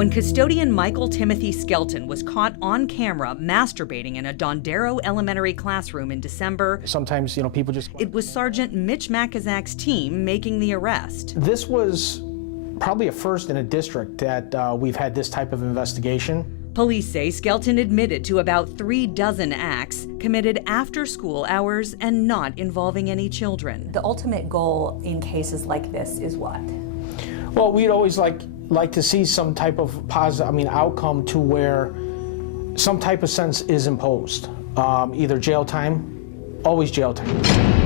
When custodian Michael Timothy Skelton was caught on camera masturbating in a Dondero elementary classroom in December, sometimes, people just... It was Sergeant Mitch Makazak's team making the arrest. This was probably a first in a district that we've had this type of investigation. Police say Skelton admitted to about 36 acts committed after school hours and not involving any children. The ultimate goal in cases like this is what? Well, we'd always like to see some type of positive, outcome to where some type of sentence is imposed. Either jail time, always jail time.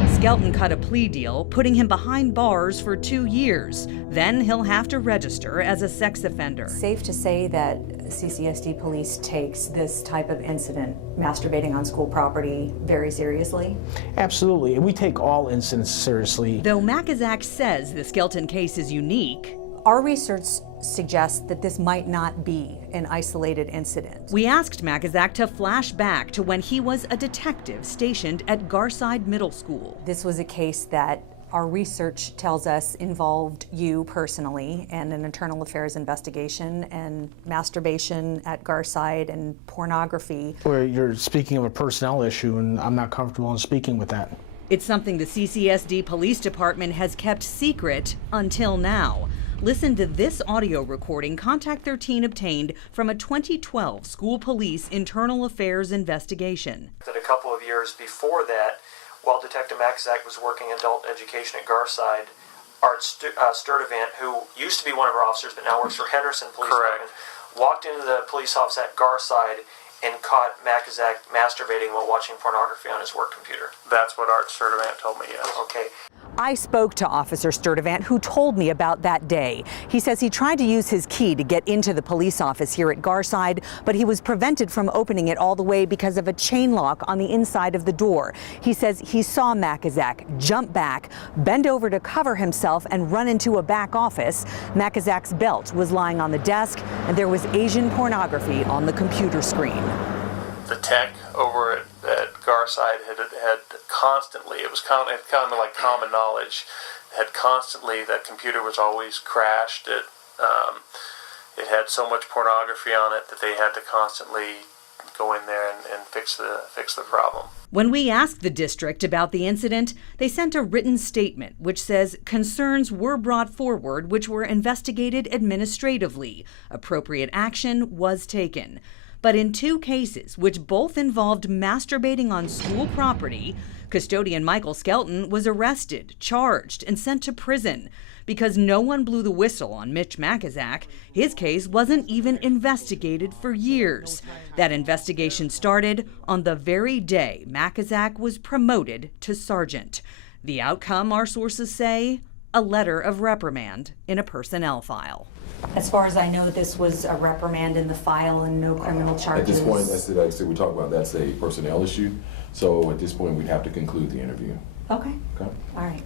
Skelton cut a plea deal, putting him behind bars for 2 years. Then he'll have to register as a sex offender. Safe to say that CCSD police takes this type of incident, masturbating on school property, very seriously? Absolutely. We take all incidents seriously. Though Makazak says the Skelton case is unique, our research suggests that this might not be an isolated incident. We asked Makazak to flash back to when he was a detective stationed at Garside Middle School. This was a case that our research tells us involved you personally and an internal affairs investigation and masturbation at Garside and pornography. Where you're speaking of a personnel issue, and I'm not comfortable in speaking with that. It's something the CCSD Police Department has kept secret until now. Listen to this audio recording Contact 13 obtained from a 2012 school police internal affairs investigation. That a couple of years before that, while Detective Makazak was working adult education at Garside, Art Sturdivant, who used to be one of our officers but now works for Henderson Police Department, walked into the police office at Garside and caught Makazak masturbating while watching pornography on his work computer. That's what Art Sturdivant told me, yes. Okay. I spoke to Officer Sturdivant, who told me about that day. He says he tried to use his key to get into the police office here at Garside, but he was prevented from opening it all the way because of a chain lock on the inside of the door. He says he saw Makazak jump back, bend over to cover himself, and run into a back office. Makazak's belt was lying on the desk, and there was Asian pornography on the computer screen. The tech over at Garside had constantly, it was kind of like common knowledge, had constantly, that computer was always crashed. It had so much pornography on it that they had to constantly go in there and fix the problem. When we asked the district about the incident, they sent a written statement which says concerns were brought forward which were investigated administratively. Appropriate action was taken. But in 2 cases, which both involved masturbating on school property, custodian Michael Skelton was arrested, charged, and sent to prison. Because no one blew the whistle on Mitch Makazak, his case wasn't even investigated for years. That investigation started on the very day Makazak was promoted to sergeant. The outcome, our sources say, a letter of reprimand in a personnel file. As far as I know, this was a reprimand in the file and no criminal charges. At this point, that's like I said, we talked about that's a personnel issue. So at this point, we'd have to conclude the interview. Okay. Okay. All right.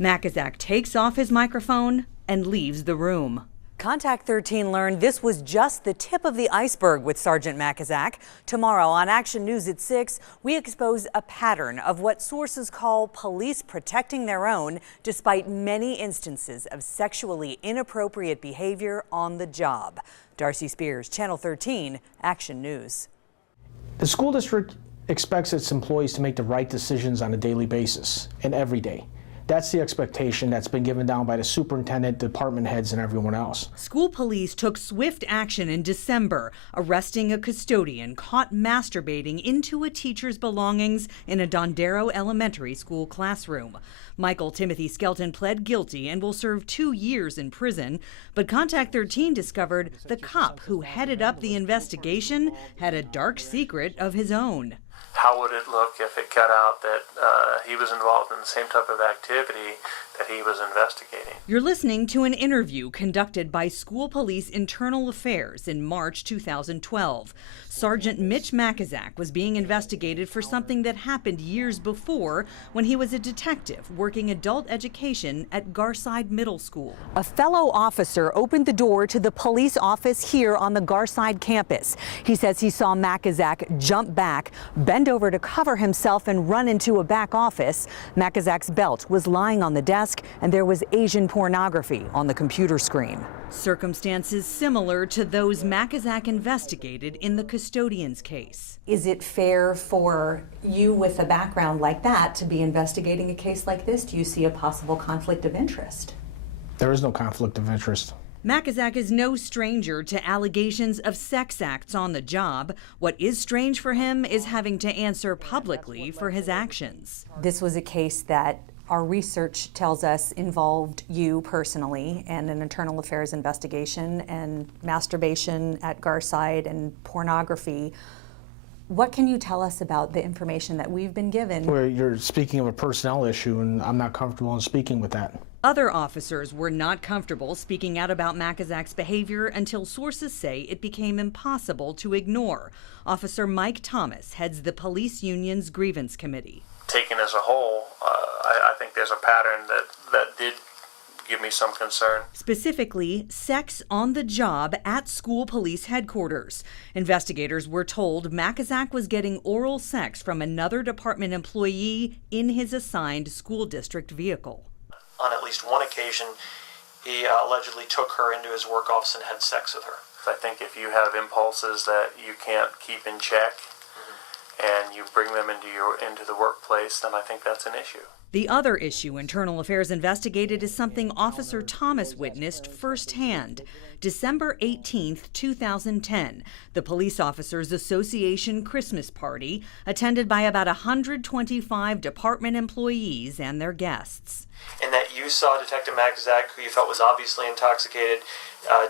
Makazak takes off his microphone and leaves the room. Contact 13 learned this was just the tip of the iceberg with Sergeant Makazak. Tomorrow on Action News at 6, we expose a pattern of what sources call police protecting their own despite many instances of sexually inappropriate behavior on the job. Darcy Spears, Channel 13, Action News. The school district expects its employees to make the right decisions on a daily basis and every day. That's the expectation that's been given down by the superintendent, department heads, and everyone else. School police took swift action in December, arresting a custodian caught masturbating into a teacher's belongings in a Dondero elementary school classroom. Michael Timothy Skelton pled guilty and will serve 2 years in prison, but Contact 13 discovered the cop who headed up the investigation had a dark secret of his own. How would it look if it got out that he was involved in the same type of activity that he was investigating? You're listening to an interview conducted by School Police Internal Affairs in March 2012. Sergeant Mitch Makazak was being investigated for something that happened years before when he was a detective working adult education at Garside Middle School. A fellow officer opened the door to the police office here on the Garside campus. He says he saw Makazak jump back, bend over to cover himself and run into a back office. Macazak's belt was lying on the desk, and there was Asian pornography on the computer screen. Circumstances similar to those Macazak investigated in the custodian's case. Is it fair for you with a background like that to be investigating a case like this? Do you see a possible conflict of interest? There is no conflict of interest. Macazak is no stranger to allegations of sex acts on the job. What is strange for him is having to answer publicly for his actions. This was a case that our research tells us involved you personally and an internal affairs investigation and masturbation at Garside and pornography. What can you tell us about the information that we've been given? Where you're speaking of a personnel issue, and I'm not comfortable in speaking with that. Other officers were not comfortable speaking out about Macazak's behavior until sources say it became impossible to ignore. Officer Mike Thomas heads the police union's grievance committee. Taken as a whole, I think there's a pattern that did give me some concern. Specifically, sex on the job at school police headquarters. Investigators were told Macazak was getting oral sex from another department employee in his assigned school district vehicle. On at least one occasion, he allegedly took her into his work office and had sex with her. I think if you have impulses that you can't keep in check and you bring them into the workplace, then I think that's an issue. The other issue Internal Affairs investigated is something Officer Thomas witnessed firsthand. December 18, 2010, the Police Officers Association Christmas party, attended by about 125 department employees and their guests. And that you saw Detective Macazak, who you felt was obviously intoxicated,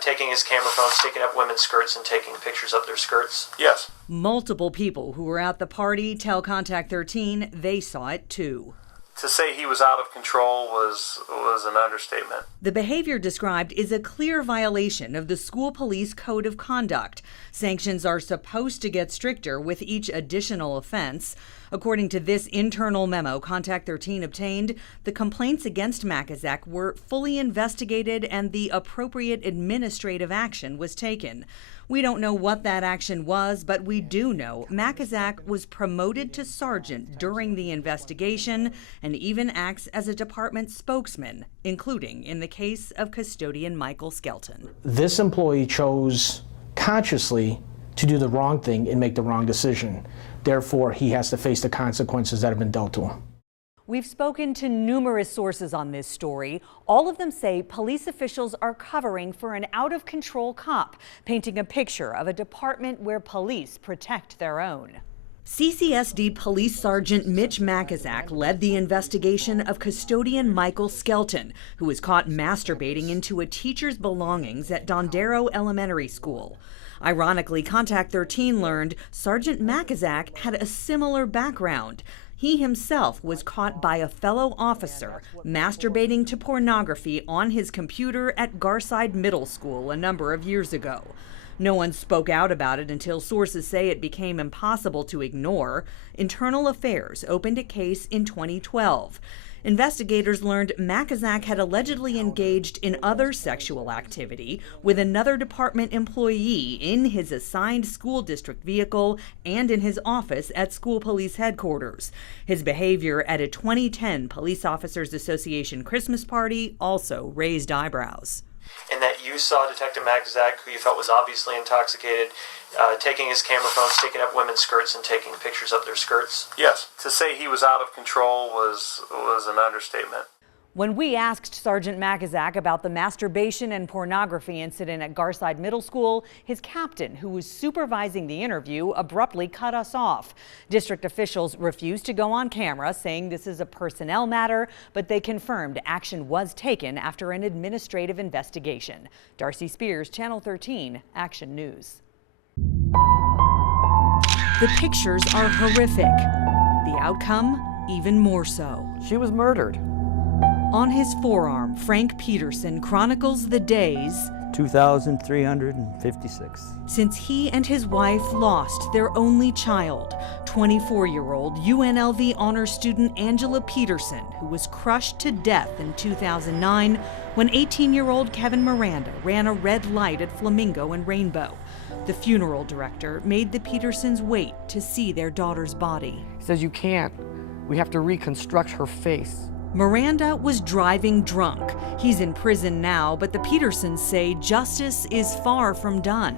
taking his camera phone, sticking up women's skirts and taking pictures of their skirts? Yes. Multiple people who were at the party tell Contact 13 they saw it too. To say he was out of control was an understatement. The behavior described is a clear violation of the school police code of conduct. Sanctions are supposed to get stricter with each additional offense. According to this internal memo Contact 13 obtained, the complaints against Macazak were fully investigated and the appropriate administrative action was taken. We don't know what that action was, but we do know Macazak was promoted to sergeant during the investigation and even acts as a department spokesman, including in the case of custodian Michael Skelton. This employee chose consciously to do the wrong thing and make the wrong decision. Therefore, he has to face the consequences that have been dealt to him. We've spoken to numerous sources on this story. All of them say police officials are covering for an out-of-control cop, painting a picture of a department where police protect their own. CCSD Police Sergeant Mitch Macazak led the investigation of custodian Michael Skelton, who was caught masturbating into a teacher's belongings at Dondero Elementary School. Ironically, Contact 13 learned Sergeant Macazak had a similar background. He himself was caught by a fellow officer masturbating to pornography on his computer at Garside Middle School a number of years ago. No one spoke out about it until sources say it became impossible to ignore. Internal Affairs opened a case in 2012. Investigators learned Macazak had allegedly engaged in other sexual activity with another department employee in his assigned school district vehicle and in his office at school police headquarters. His behavior at a 2010 Police Officers Association Christmas party also raised eyebrows. And that you saw Detective Macazak, who you felt was obviously intoxicated, taking his camera phone, sticking up women's skirts and taking pictures of their skirts? Yes. To say he was out of control was an understatement. When we asked Sergeant Macazak about the masturbation and pornography incident at Garside Middle School, his captain, who was supervising the interview, abruptly cut us off. District officials refused to go on camera, saying this is a personnel matter, but they confirmed action was taken after an administrative investigation. Darcy Spears, Channel 13, Action News. The pictures are horrific. The outcome, even more so. She was murdered. On his forearm, Frank Peterson chronicles the days 2,356. Since he and his wife lost their only child, 24-year-old UNLV honors student Angela Peterson, who was crushed to death in 2009 when 18-year-old Kevin Miranda ran a red light at Flamingo and Rainbow. The funeral director made the Petersons wait to see their daughter's body. He says, "You can't. We have to reconstruct her face." Miranda was driving drunk. He's in prison now, but the Petersons say justice is far from done.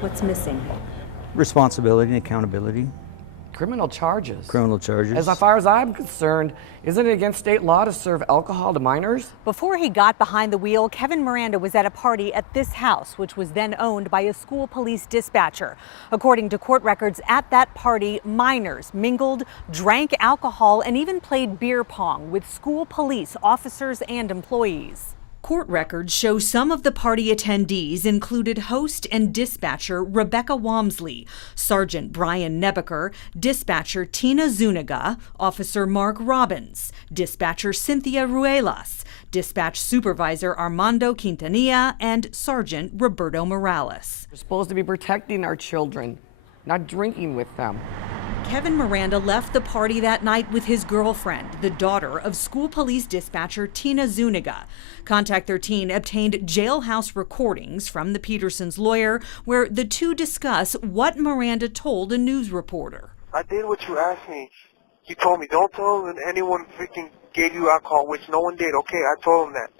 What's missing? Responsibility and accountability. Criminal charges. Criminal charges. As far as I'm concerned, isn't it against state law to serve alcohol to minors? Before he got behind the wheel, Kevin Miranda was at a party at this house, which was then owned by a school police dispatcher. According to court records, at that party, minors mingled, drank alcohol, and even played beer pong with school police officers and employees. Court records show some of the party attendees included host and dispatcher Rebecca Walmsley, Sergeant Brian Nebeker, dispatcher Tina Zuniga, Officer Mark Robbins, dispatcher Cynthia Ruelas, dispatch supervisor Armando Quintanilla, and Sergeant Roberto Morales. We're supposed to be protecting our children, not drinking with them. Kevin Miranda left the party that night with his girlfriend, the daughter of school police dispatcher Tina Zuniga. Contact 13 obtained jailhouse recordings from the Petersons' lawyer where the two discuss what Miranda told a news reporter. "I did what you asked me. You told me don't tell them anyone freaking gave you alcohol," which no one did. Okay, I told them that.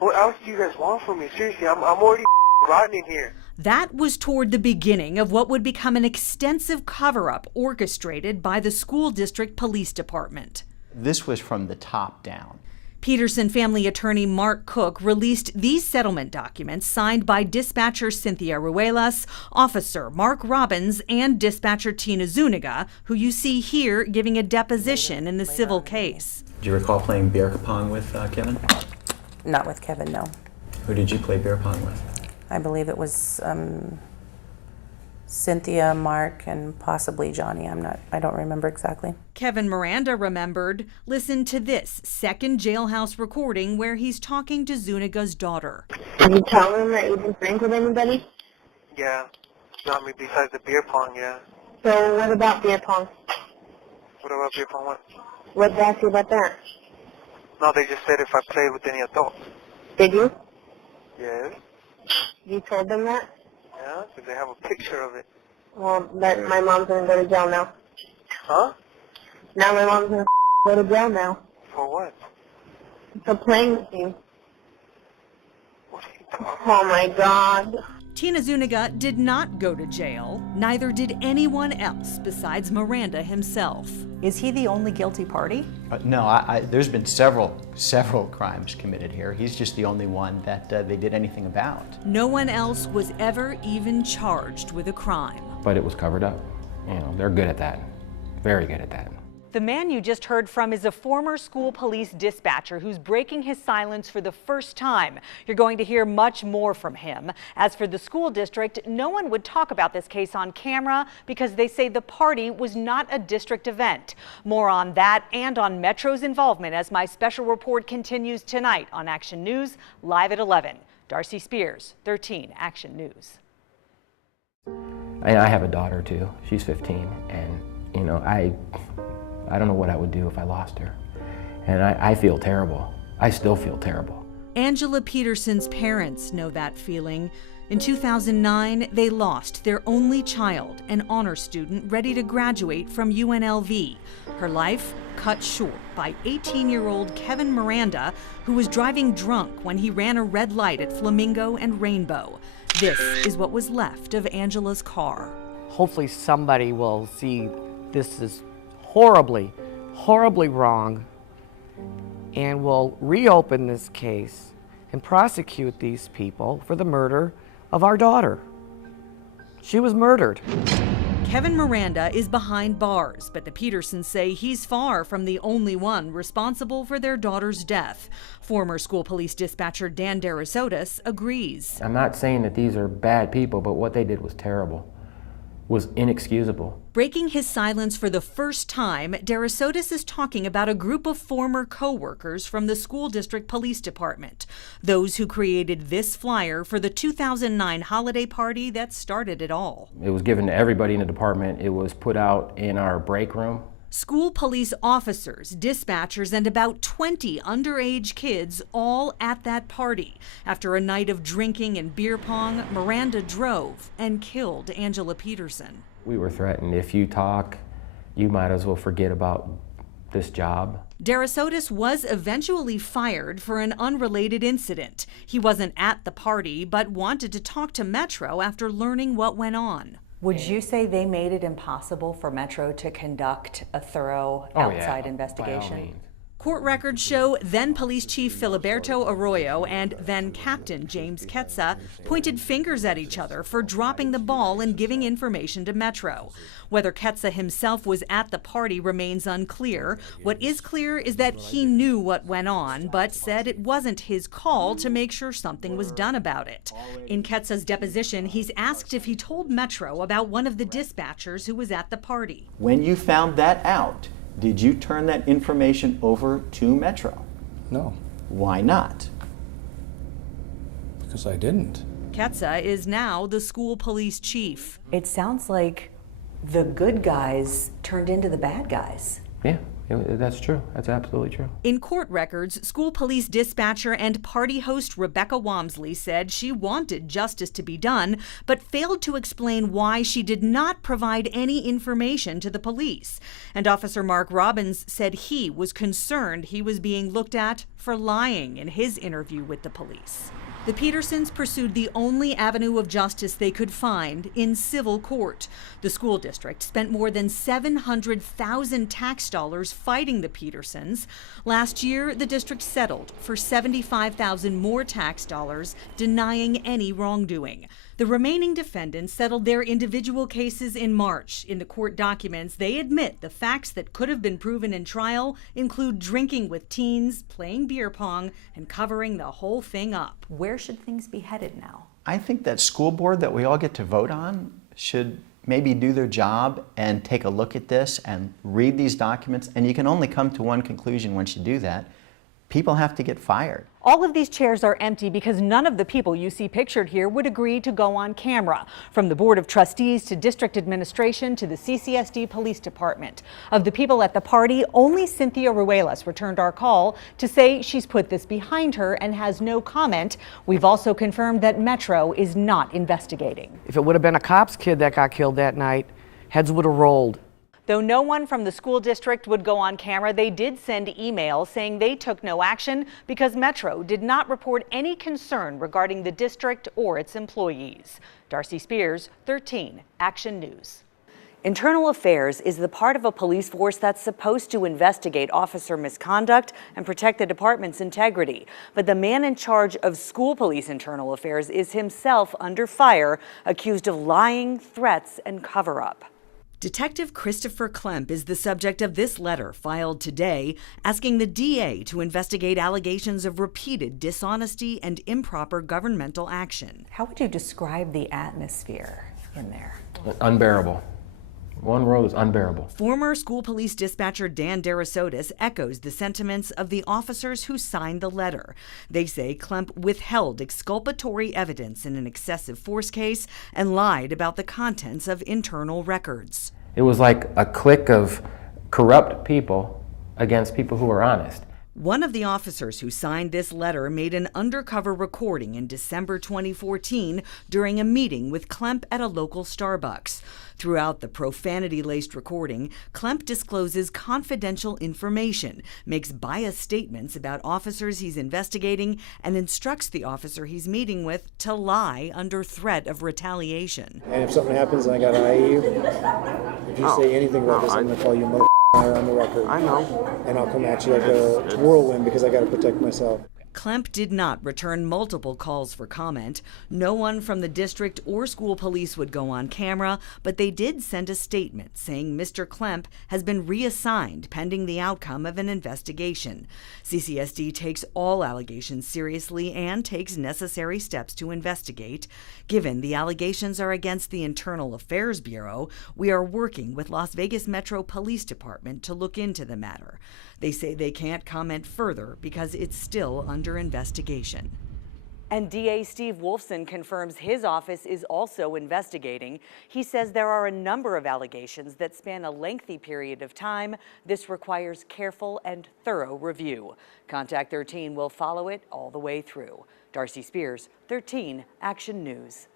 What else do you guys want from me? Seriously, I'm already rotten in here. That was toward the beginning of what would become an extensive cover-up orchestrated by the school district police department. This was from the top down. Peterson family attorney Mark Cook released these settlement documents signed by dispatcher Cynthia Ruelas, officer Mark Robbins, and dispatcher Tina Zuniga, who you see here giving a deposition in the civil case. Do you recall playing beer pong with Kevin? Not with Kevin, no. Who did you play beer pong with? I believe it was Cynthia, Mark, and possibly Johnny. I don't remember exactly. Kevin Miranda remembered. Listen to this second jailhouse recording where he's talking to Zuniga's daughter. Did you tell him that you didn't drink with anybody? Yeah. Not me besides the beer pong, yeah. So what about beer pong? What about beer pong? What did they ask you about that? No, they just said if I played with any adults. Did you? Yes. You told them that? Yeah, because they have a picture of it. Well, my mom's going to go to jail now. Huh? Now my mom's going to go to jail now. For what? For playing with you. What are you talking about? Oh my God. Tina Zuniga did not go to jail. Neither did anyone else besides Miranda himself. Is he the only guilty party? No, there's been several crimes committed here. He's just the only one that they did anything about. No one else was ever even charged with a crime. But it was covered up. You know, they're good at that. Very good at that. The man you just heard from is a former school police dispatcher who's breaking his silence for the first time. You're going to hear much more from him. As for the school district, no one would talk about this case on camera because they say the party was not a district event. More on that and on Metro's involvement as my special report continues tonight on Action News, live at 11. Darcy Spears, 13 Action News. I have a daughter too. She's 15, and you know, I don't know what I would do if I lost her. And I feel terrible. I still feel terrible. Angela Peterson's parents know that feeling. In 2009, they lost their only child, an honor student ready to graduate from UNLV. Her life cut short by 18-year-old Kevin Miranda, who was driving drunk when he ran a red light at Flamingo and Rainbow. This is what was left of Angela's car. Hopefully somebody will see this is horribly, horribly wrong, and will reopen this case and prosecute these people for the murder of our daughter. She was murdered. Kevin Miranda is behind bars, but the Petersons say he's far from the only one responsible for their daughter's death. Former school police dispatcher Dan Darasotis agrees. I'm not saying that these are bad people, but what they did was terrible. was inexcusable. Breaking his silence for the first time, Darasotis is talking about a group of former co-workers from the school district police department, those who created this flyer for the 2009 holiday party that started it all. It was given to everybody in the department. It was put out in our break room. School police officers, dispatchers, and about 20 underage kids all at that party. After a night of drinking and beer pong, Miranda drove and killed Angela Peterson. We were threatened. If you talk, you might as well forget about this job. Darasotis was eventually fired for an unrelated incident. He wasn't at the party, but wanted to talk to Metro after learning what went on. Would you say they made it impossible for Metro to conduct a thorough outside investigation? By all means. Court records show then Police Chief Filiberto Arroyo and then Captain James Ketsa pointed fingers at each other for dropping the ball and giving information to Metro. Whether Ketsa himself was at the party remains unclear. What is clear is that he knew what went on, but said it wasn't his call to make sure something was done about it. In Ketsa's deposition, he's asked if he told Metro about one of the dispatchers who was at the party. When you found that out, did you turn that information over to Metro? No. Why not? Because I didn't. Ketsa is now the school police chief. It sounds like the good guys turned into the bad guys. Yeah, that's true. That's absolutely true. In court records, school police dispatcher and party host Rebecca Wamsley said she wanted justice to be done, but failed to explain why she did not provide any information to the police. And Officer Mark Robbins said he was concerned he was being looked at for lying in his interview with the police. The Petersons pursued the only avenue of justice they could find in civil court. The school district spent more than $700,000 tax dollars fighting the Petersons. Last year, the district settled for $75,000 more tax dollars, denying any wrongdoing. The remaining defendants settled their individual cases in March. In the court documents, they admit the facts that could have been proven in trial include drinking with teens, playing beer pong, and covering the whole thing up. Where should things be headed now? I think that school board that we all get to vote on should maybe do their job and take a look at this and read these documents. And you can only come to one conclusion once you do that. People have to get fired. All of these chairs are empty because none of the people you see pictured here would agree to go on camera, from the Board of Trustees to District Administration to the CCSD Police Department. Of the people at the party, only Cynthia Ruelas returned our call to say she's put this behind her and has no comment. We've also confirmed that Metro is not investigating. If it would have been a cop's kid that got killed that night, heads would have rolled. Though no one from the school district would go on camera, they did send emails saying they took no action because Metro did not report any concern regarding the district or its employees. Darcy Spears, 13 Action News. Internal Affairs is the part of a police force that's supposed to investigate officer misconduct and protect the department's integrity. But the man in charge of school police internal affairs is himself under fire, accused of lying, threats, and cover-up. Detective Christopher Klemp is the subject of this letter filed today, asking the DA to investigate allegations of repeated dishonesty and improper governmental action. How would you describe the atmosphere in there? Unbearable. One word is unbearable. Former school police dispatcher Dan Darasotis echoes the sentiments of the officers who signed the letter. They say Klemp withheld exculpatory evidence in an excessive force case and lied about the contents of internal records. It was like a clique of corrupt people against people who were honest. One of the officers who signed this letter made an undercover recording in December 2014 during a meeting with Klemp at a local Starbucks. Throughout the profanity-laced recording, Klemp discloses confidential information, makes biased statements about officers he's investigating, and instructs the officer he's meeting with to lie under threat of retaliation. And if something happens and I gotta eye you, if you say anything about this, I'm gonna call you mother on the record. I know. And I'll come at you like a whirlwind because I gotta protect myself. Klemp did not return multiple calls for comment. No one from the district or school police would go on camera, but they did send a statement saying Mr. Klemp has been reassigned pending the outcome of an investigation. CCSD takes all allegations seriously and takes necessary steps to investigate. Given the allegations are against the Internal Affairs Bureau, we are working with Las Vegas Metro Police Department to look into the matter. They say they can't comment further because it's still under investigation. And DA Steve Wolfson confirms his office is also investigating. He says there are a number of allegations that span a lengthy period of time. This requires careful and thorough review. Contact 13 will follow it all the way through. Darcy Spears, 13 Action News.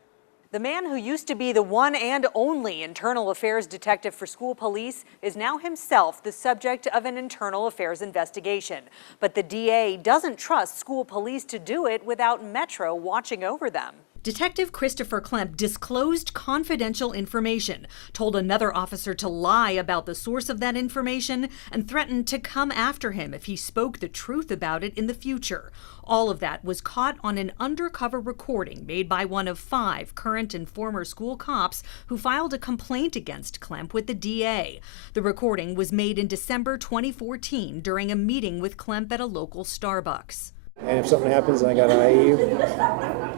The man who used to be the one and only internal affairs detective for school police is now himself the subject of an internal affairs investigation. But the DA doesn't trust school police to do it without Metro watching over them. Detective Christopher Klemp disclosed confidential information, told another officer to lie about the source of that information, and threatened to come after him if he spoke the truth about it in the future. All of that was caught on an undercover recording made by one of 5 current and former school cops who filed a complaint against Klemp with the DA. The recording was made in December 2014 during a meeting with Klemp at a local Starbucks. And if something happens and I gotta eye you,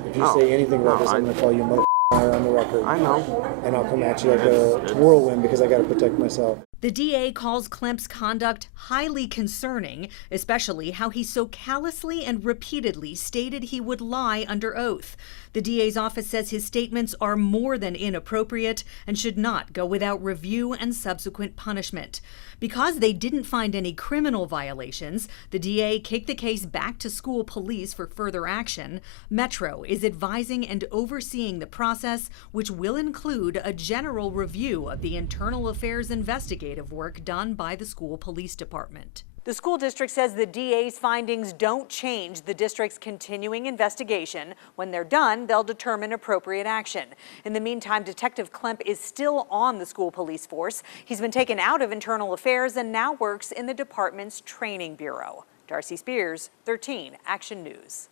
if you say anything about this, I'm gonna call you motherfucker on the record. I know. And I'll come at you like a whirlwind because I gotta protect myself. The DA calls Klemp's conduct highly concerning, especially how he so callously and repeatedly stated he would lie under oath. The DA's office says his statements are more than inappropriate and should not go without review and subsequent punishment. Because they didn't find any criminal violations, the DA kicked the case back to school police for further action. Metro is advising and overseeing the process, which will include a general review of the internal affairs investigative work done by the school police department. The school district says the DA's findings don't change the district's continuing investigation. When they're done, they'll determine appropriate action. In the meantime, Detective Klemp is still on the school police force. He's been taken out of internal affairs and now works in the department's training bureau. Darcy Spears, 13 Action News.